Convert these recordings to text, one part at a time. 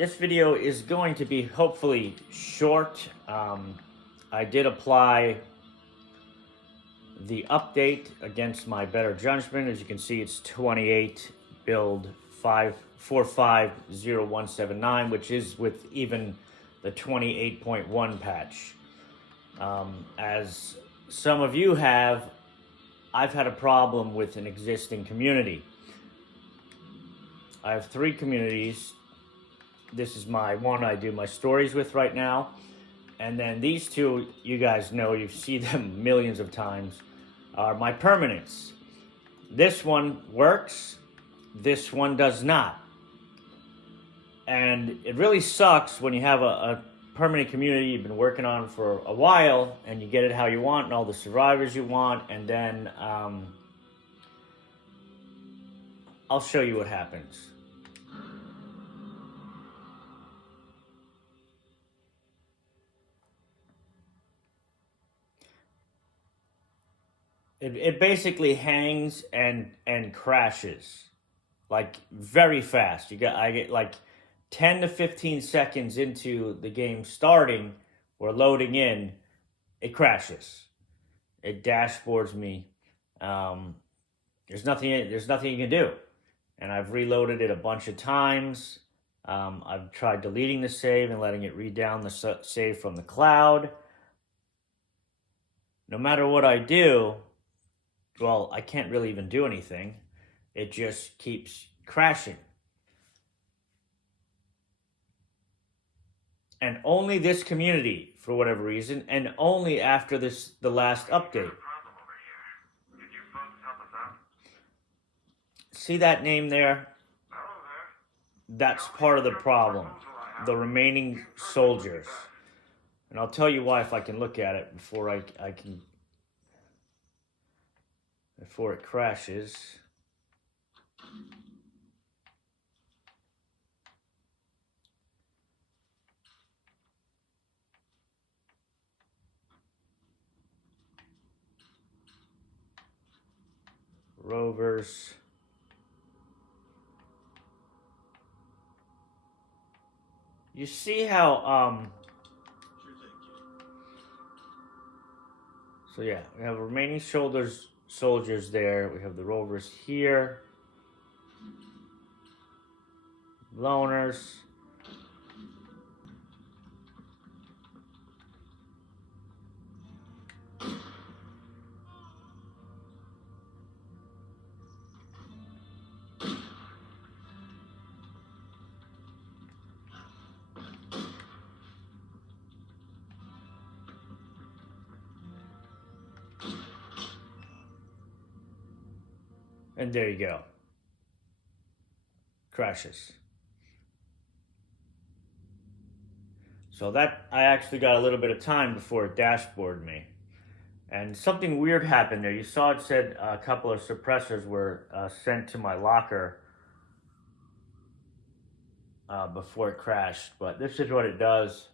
This video is going to be hopefully short. I did apply the update against my better judgment. As you can see, it's 28 build 54500179, which is with even the 28.1 patch. As some of you have, I've had a problem with an existing community. I have 3 communities. This is my one I do my stories with right now. And then these 2, you guys know, you see them millions of times, are my permanents. This one works, this one does not. And it really sucks when you have a permanent community you've been working on for a while and you get it how you want and all the survivors you want, and then I'll show you what happens. It basically hangs and crashes like very fast. I get like 10 to 15 seconds into the game starting or loading in, it crashes. It dashboards me. There's nothing you can do. And I've reloaded it a bunch of times. I've tried deleting the save and letting it read down the save from the cloud. No matter what I do, well, I can't really even do anything. It just keeps crashing. And only this community, for whatever reason, and only after the last update. See that name there? That's part of the problem. The remaining soldiers. And I'll tell you why if I can look at it before before it crashes. Rovers. You see how so yeah, we have remaining soldiers there. We have the rovers here. Loners. And there you go. Crashes. So that, I actually got a little bit of time before it dashboarded me. And something weird happened there. You saw it said a couple of suppressors were sent to my locker before it crashed. But this is what it does.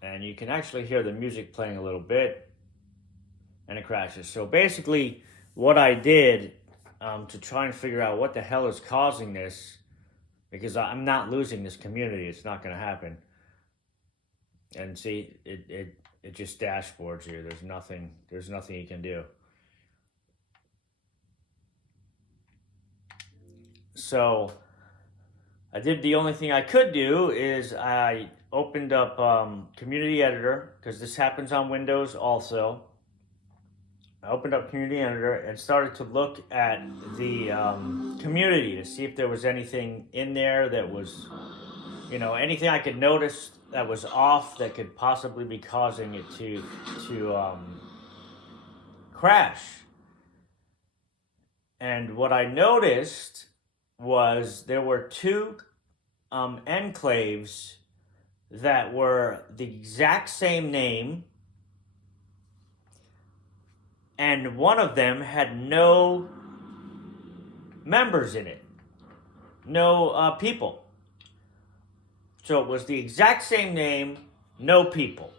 And you can actually hear the music playing a little bit, and it crashes. So basically, what I did to try and figure out what the hell is causing this, because I'm not losing this community, it's not going to happen. And see, it just dashboards you. There's nothing you can do. So I did the only thing I could do is I opened up Community Editor, because this happens on Windows also. I opened up Community Editor and started to look at the community to see if there was anything in there that was, anything I could notice that was off that could possibly be causing it to crash. And what I noticed was there were 2 enclaves that were the exact same name, and one of them had no members in it, no people. So it was the exact same name, no people.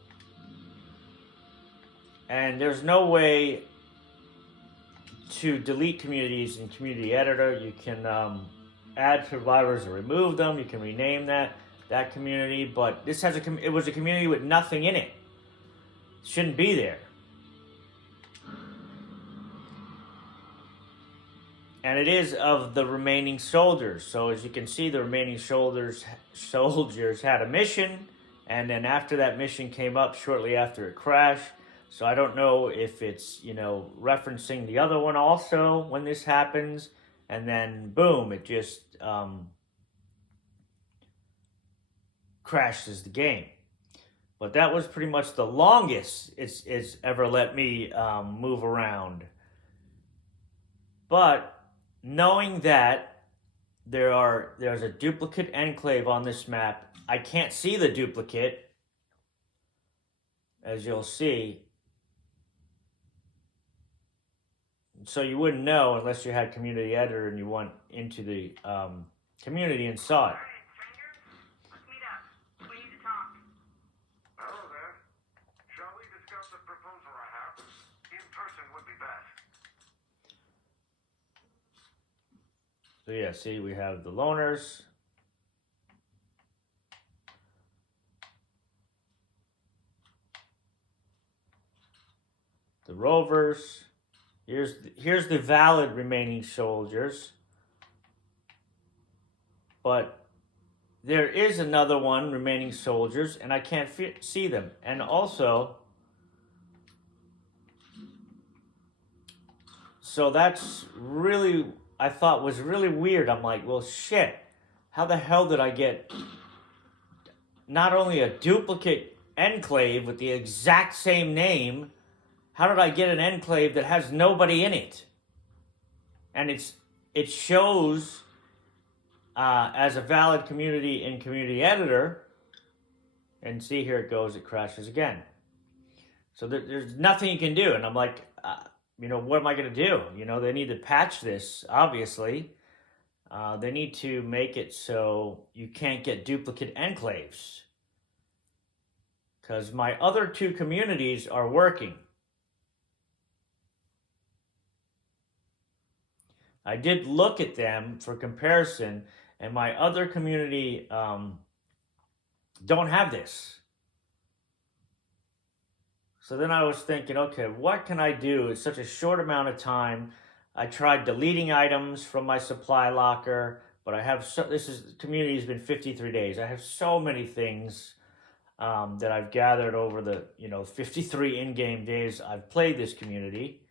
And there's no way to delete communities in Community Editor. You can add survivors or remove them. You can rename that community. But this has it was a community with nothing in it. Shouldn't be there. And it is of the remaining soldiers. So as you can see, the remaining soldiers had a mission, and then after that mission came up shortly after it crashed. So I don't know if it's, referencing the other one also when this happens, and then boom, it just crashes the game. But that was pretty much the longest it's ever let me move around. But knowing that there's a duplicate enclave on this map, I can't see the duplicate, as you'll see. So you wouldn't know unless you had Community Editor and you went into the community and saw it. So yeah, see, we have the loners. The rovers. Here's the valid remaining soldiers. But there is another one, remaining soldiers, and I can't see them. And also, so that's really, I thought was really weird. I'm like, well, shit. How the hell did I get not only a duplicate enclave with the exact same name, how did I get an enclave that has nobody in it? And it shows as a valid community in Community Editor. And see, here it goes, it crashes again. So there's nothing you can do. And I'm like, what am I going to do? They need to patch this, obviously. They need to make it so you can't get duplicate enclaves. Because my other two communities are working. I did look at them for comparison, and my other community don't have this. So then I was thinking, okay, what can I do? It's such a short amount of time. I tried deleting items from my supply locker, but I have community has been 53 days. I have so many things that I've gathered over the 53 in-game days I've played this community.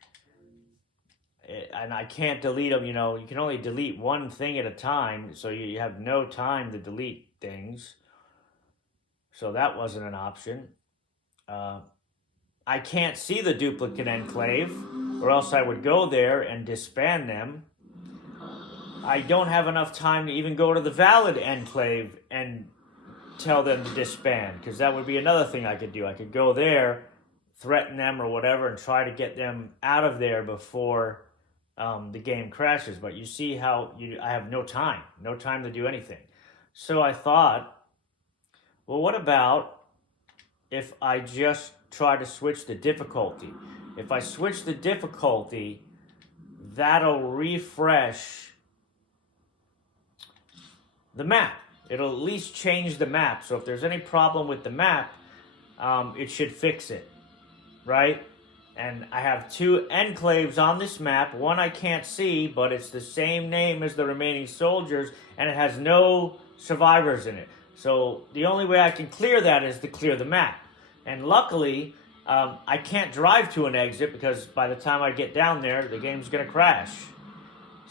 And I can't delete them, you can only delete one thing at a time, so you have no time to delete things. So that wasn't an option. I can't see the duplicate enclave, or else I would go there and disband them. I don't have enough time to even go to the valid enclave and tell them to disband, because that would be another thing I could do. I could go there, threaten them or whatever, and try to get them out of there before the game crashes. But you see how I have no time to do anything. So I thought, well, what about if I just try to switch the difficulty? If I switch the difficulty, that'll refresh the map. It'll at least change the map. So if there's any problem with the map, it should fix it, right? And I have two enclaves on this map. One I can't see, but it's the same name as the remaining soldiers, and it has no survivors in it. So the only way I can clear that is to clear the map. And luckily, I can't drive to an exit, because by the time I get down there, the game's going to crash.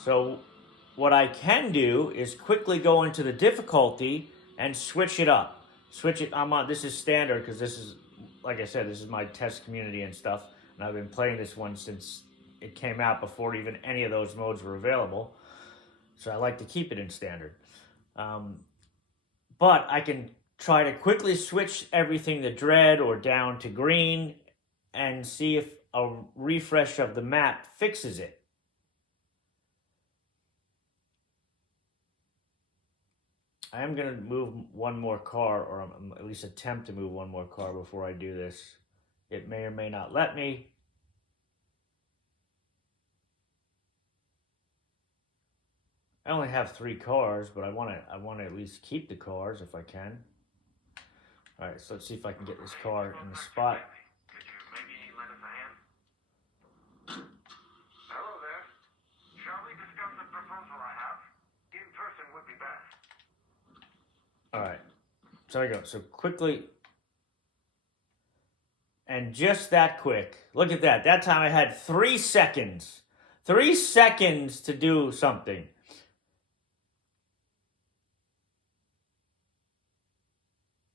So what I can do is quickly go into the difficulty and switch it up. This is standard, because this is, like I said, this is my test community and stuff. And I've been playing this one since it came out, before even any of those modes were available. So I like to keep it in standard. But I can try to quickly switch everything to dread or down to green and see if a refresh of the map fixes it. I am going to move one more car, or at least attempt to move one more car before I do this. It may or may not let me. I only have 3 cars, but I want to at least keep the cars if I can. All right, so let's see if I can get this car in the spot. Could you maybe lend us a hand? Hello there. Shall we discuss the proposal I have? In person would be best. All right, so I go. So quickly, and just that quick. Look at that. That time I had 3 seconds. 3 seconds to do something.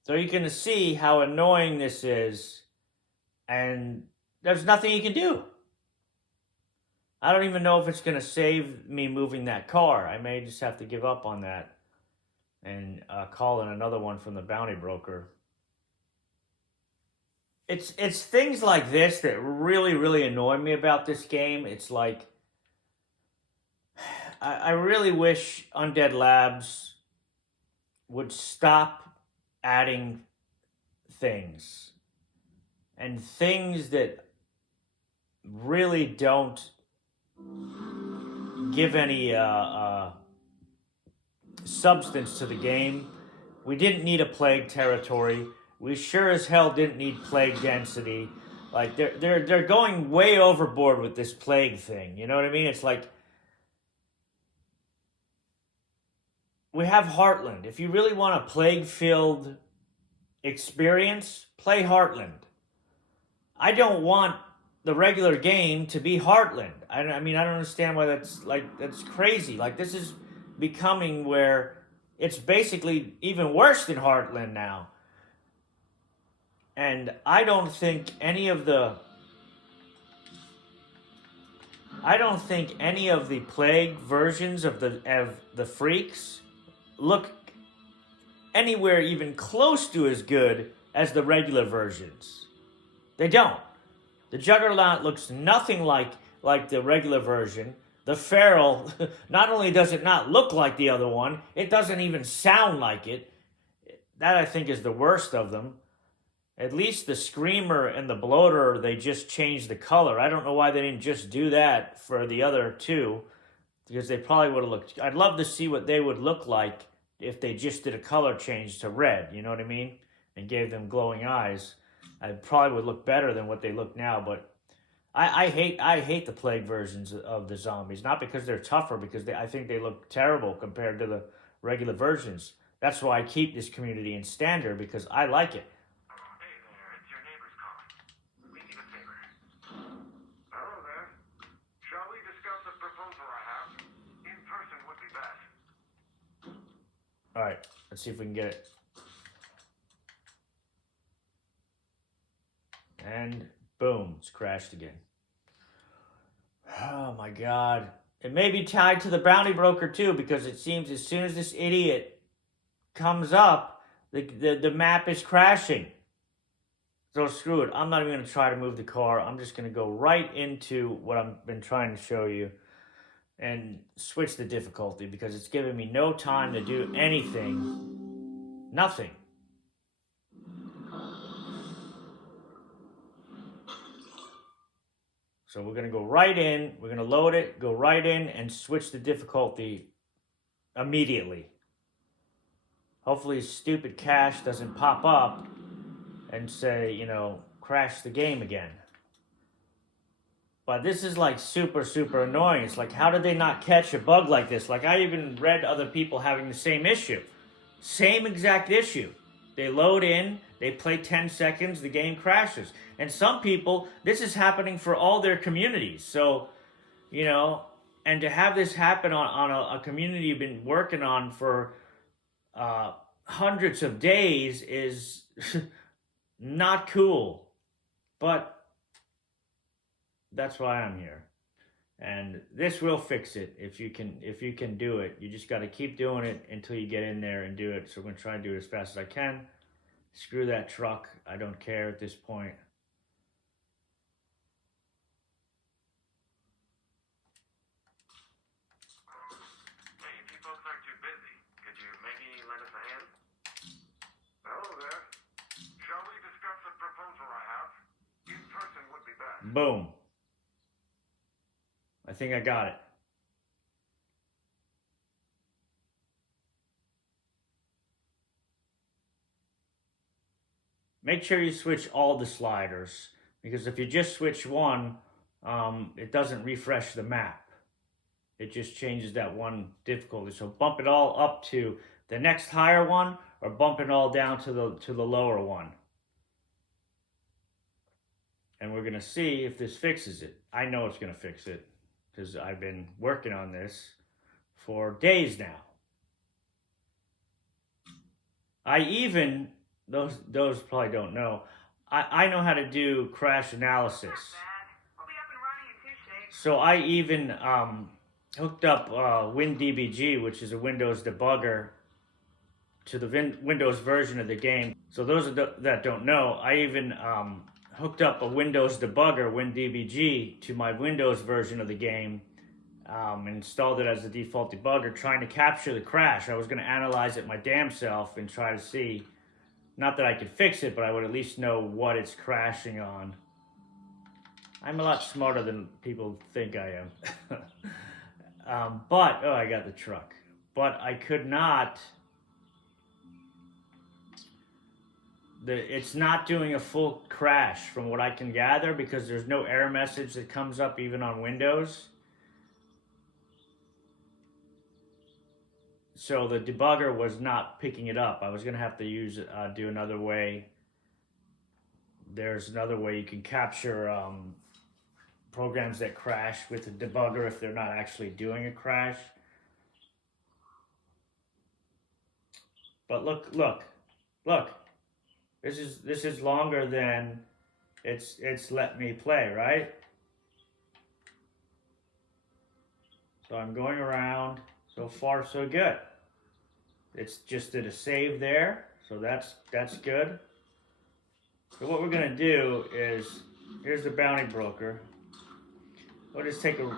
So you can see how annoying this is, and there's nothing you can do. I don't even know if it's going to save me moving that car. I may just have to give up on that and call in another one from the bounty broker. It's things like this that really, really annoy me about this game. It's like, I really wish Undead Labs would stop adding things. And things that really don't give any substance to the game. We didn't need a plague territory. We sure as hell didn't need plague density. Like they're going way overboard with this plague thing. You know what I mean? It's like we have Heartland. If you really want a plague-filled experience, play Heartland. I don't want the regular game to be Heartland. I mean, I don't understand why that's crazy. Like, this is becoming where it's basically even worse than Heartland now. And I don't think any of the plague versions of the freaks look anywhere even close to as good as the regular versions. They don't. The Juggernaut looks nothing like the regular version. The Feral, not only does it not look like the other one, it doesn't even sound like it. That, I think, is the worst of them. At least the Screamer and the Bloater, they just changed the color. I don't know why they didn't just do that for the other two, because they probably would have looked... I'd love to see what they would look like if they just did a color change to red, you know what I mean? And gave them glowing eyes. I probably would look better than what they look now, but I hate the plague versions of the zombies. Not because they're tougher, because I think they look terrible compared to the regular versions. That's why I keep this community in standard, because I like it. Hey there, it's your neighbor's calling. We need a favor. Hello there. Shall we discuss the proposal I have? In person would be best. All right, let's see if we can get it. And boom, it's crashed again. Oh my God. It may be tied to the bounty broker too, because it seems as soon as this idiot comes up, the map is crashing. So screw it. I'm not even going to try to move the car. I'm just going to go right into what I've been trying to show you and switch the difficulty, because it's giving me no time to do anything. Nothing. So we're going to go right in, we're going to load it, go right in, and switch the difficulty immediately. Hopefully stupid cache doesn't pop up and say, you know, crash the game again. But this is like super, super annoying. It's like, how did they not catch a bug like this? Like, I even read other people having the same issue. Same exact issue. They load in, they play 10 seconds, the game crashes. And some people, this is happening for all their communities. So, you know, and to have this happen on a community you've been working on for hundreds of days is not cool. But that's why I'm here. And this will fix it if you can do it. You just got to keep doing it until you get in there and do it. So I'm going to try and do it as fast as I can. Screw that truck. I don't care at this point. Hey, if you folks aren't too busy, could you maybe lend us a hand? Hello there. Shall we discuss the proposal I have? In person would be best. Boom. I think I got it. make sure you switch all the sliders, because if you just switch one, it doesn't refresh the map. It just changes that one difficulty. So bump it all up to the next higher one, or bump it all down to the lower one. And we're gonna see if this fixes it. I know it's gonna fix it because I've been working on this for days now. I even, those probably don't know, I know how to do crash analysis. So I even hooked up WinDBG, which is a Windows debugger, to the Windows version of the game. So those that don't know, I even hooked up a Windows debugger, WinDBG, to my Windows version of the game, installed it as the default debugger, trying to capture the crash. I was going to analyze it my damn self and try to see, not that I could fix it, but I would at least know what it's crashing on. I'm a lot smarter than people think I am. But, oh, I got the truck. But I could not, it's not doing a full crash from what I can gather, because there's no error message that comes up even on Windows. So the debugger was not picking it up. I was going to have to do another way. There's another way you can capture programs that crash with the debugger if they're not actually doing a crash. But look. This is longer than it's let me play, right? So I'm going around. So far, so good. It's just did a save there, so that's good. So what we're gonna do is, here's the bounty broker. We'll just take a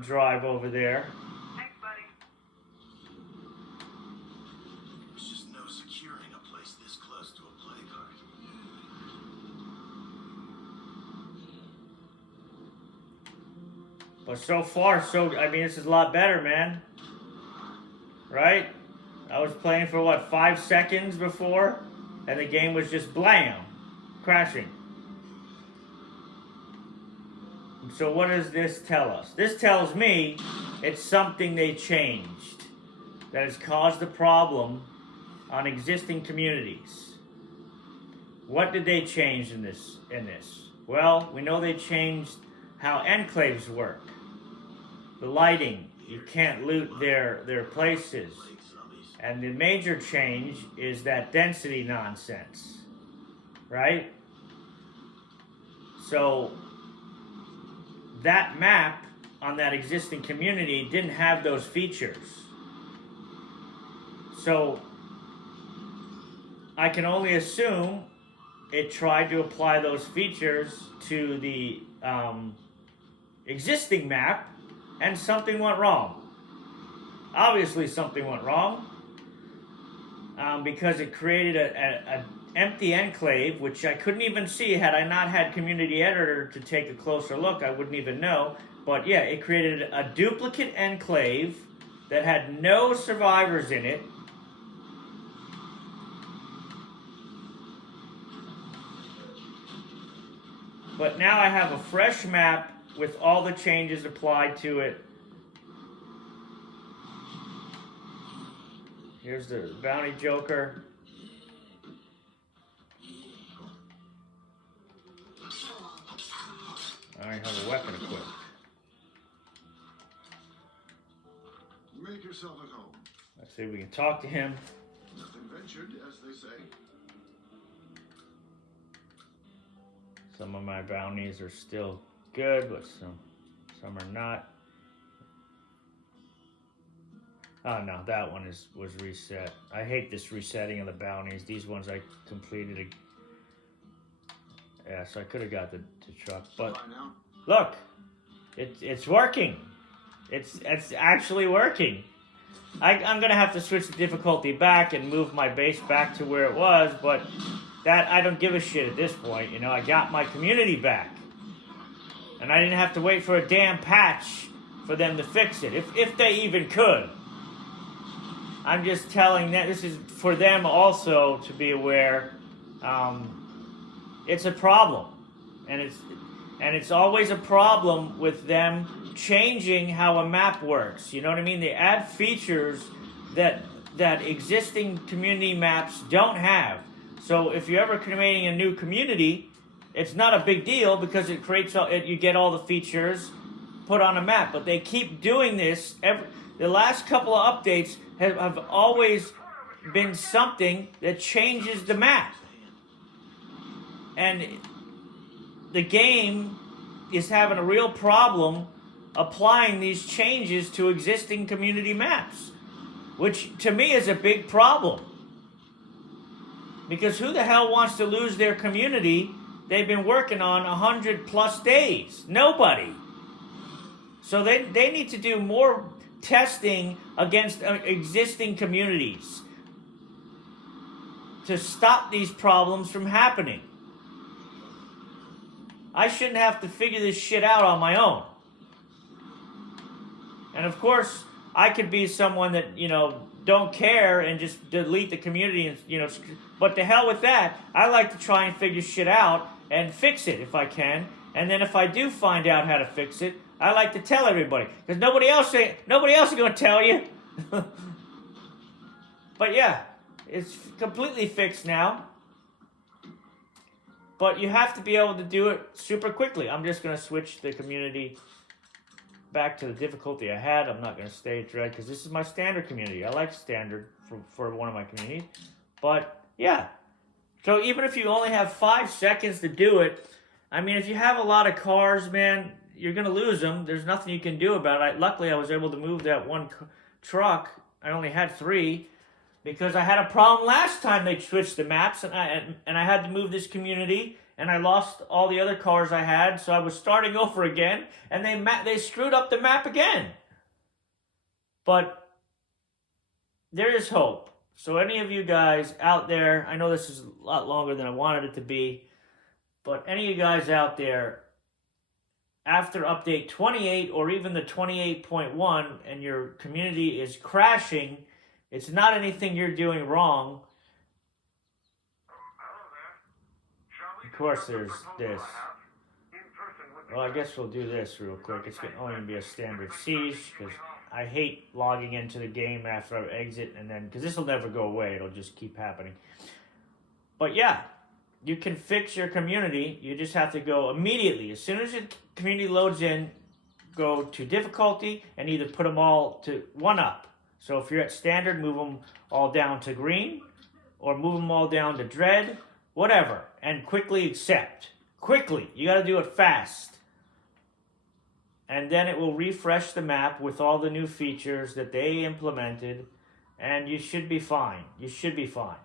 drive over there. Thanks, buddy. There's just no securing a place this close to a play card. But so far, I mean, this is a lot better, man. Right? I was playing for what, 5 seconds before, and the game was just blam, crashing. So what does this tell us? This tells me it's something they changed that has caused a problem on existing communities. What did they change in this? Well, we know they changed how enclaves work. The lighting, you can't loot their places. And the major change is that density nonsense, right? So that map on that existing community didn't have those features. So I can only assume it tried to apply those features to the existing map, and something went wrong. Obviously something went wrong, because it created an empty enclave, which I couldn't even see had I not had Community Editor to take a closer look. I wouldn't even know. But yeah, it created a duplicate enclave that had no survivors in it. But now I have a fresh map with all the changes applied to it. Here's the bounty joker. I have a weapon equipped. Make yourself at home. Let's see if we can talk to him. Nothing ventured, as they say. Some of my bounties are still good, but some are not. Oh no, that one was reset. I hate this resetting of the bounties. These ones I completed. Yeah, so I could have got the truck, but look, it's working. It's actually working. I'm gonna have to switch the difficulty back and move my base back to where it was, but that I don't give a shit at this point. You know, I got my community back, and I didn't have to wait for a damn patch for them to fix it, if they even could. I'm just telling that this is for them also to be aware it's a problem, and it's always a problem with them changing how a map works. You know what I mean? They add features that existing community maps don't have. So if you're ever creating a new community, it's not a big deal because it creates you get all the features put on a map. But they keep doing this. The last couple of updates have always been something that changes the map. And the game is having a real problem applying these changes to existing community maps, which to me is a big problem. Because who the hell wants to lose their community they've been working on 100+ days? Nobody. So they need to do more testing against existing communities to stop these problems from happening. I shouldn't have to figure this shit out on my own. And of course, I could be someone that, don't care and just delete the community and, but to hell with that. I like to try and figure shit out and fix it if I can. And then if I do find out how to fix it, I like to tell everybody. Because nobody else is going to tell you. But yeah, it's completely fixed now. But you have to be able to do it super quickly. I'm just going to switch the community back to the difficulty I had. I'm not going to stay at Dread because this is my standard community. I like standard for one of my communities. But yeah. So even if you only have 5 seconds to do it, I mean, if you have a lot of cars, man, you're going to lose them. There's nothing you can do about it. Luckily, I was able to move that one truck. I only had 3. Because I had a problem last time they switched the maps, and I had to move this community, and I lost all the other cars I had, so I was starting over again, and they screwed up the map again. But there is hope. So any of you guys out there, I know this is a lot longer than I wanted it to be, but any of you guys out there, after update 28 or even the 28.1, and your community is crashing, it's not anything you're doing wrong. Of course, there's this. Well, I guess we'll do this real quick. It's only going to be a standard siege, because I hate logging into the game after I exit, and then, because this will never go away. It'll just keep happening. But yeah, you can fix your community. You just have to go immediately. As soon as your community loads in, go to difficulty, and either put them all to 1-up. So if you're at standard, move them all down to green, or move them all down to dread, whatever, and quickly accept. Quickly. You got to do it fast. And then it will refresh the map with all the new features that they implemented, and you should be fine. You should be fine.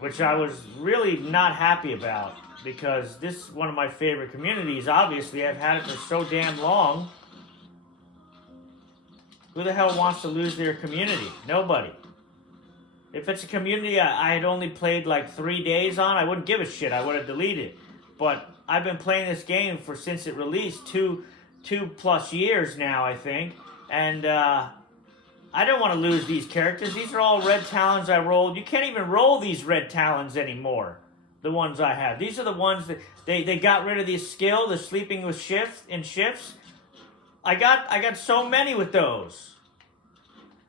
Which I was really not happy about, because this is one of my favorite communities. Obviously, I've had it for so damn long. Who the hell wants to lose their community? Nobody. If it's a community I had only played like 3 days on, I wouldn't give a shit. I would have deleted it. But I've been playing this game since it released, 2+ years now, I think. And I don't want to lose these characters. These are all red talons I rolled. You can't even roll these red talons anymore. The ones I have. These are the ones that they got rid of the skill, the sleeping with shifts. I got so many with those.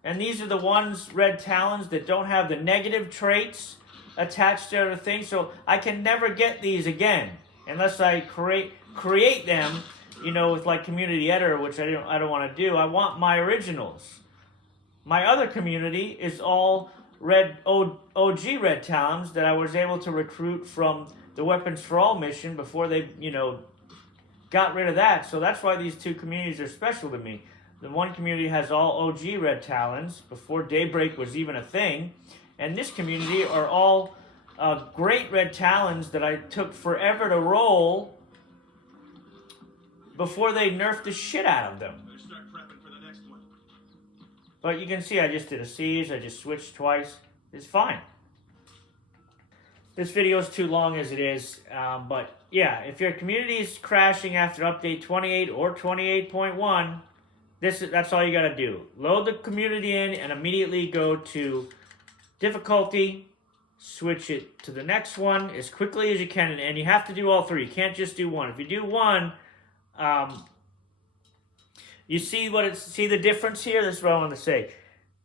And these are the ones, red talons, that don't have the negative traits attached to other things. So I can never get these again unless I create them, with like community editor, which I don't want to do. I want my originals. My other community is all red OG red talons that I was able to recruit from the Weapons for All mission before they, got rid of that. So that's why these 2 communities are special to me. The one community has all OG red talons before Daybreak was even a thing. And this community are all great red talons that I took forever to roll before they nerfed the shit out of them. But you can see I just did a siege. I just switched twice. It's fine. This video is too long as it is. But yeah, if your community is crashing after update 28 or 28.1, That's all you got to do. Load the community in and immediately go to difficulty. Switch it to the next one as quickly as you can, and you have to do all three. You can't just do one. If you do one, you see the difference here. This is what I want to say.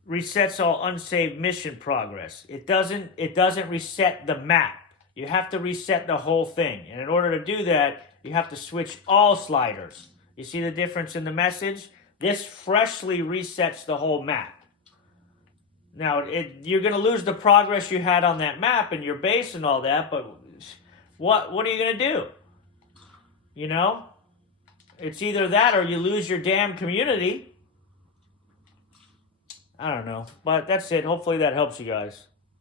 Resets all unsaved mission progress. It doesn't reset the map. You have to reset the whole thing, and in order to do that, you have to switch all sliders. You see the difference in the message? This freshly resets the whole map. Now, you're going to lose the progress you had on that map and your base and all that, but what are you going to do? You know? It's either that or you lose your damn community. I don't know. But that's it. Hopefully that helps you guys.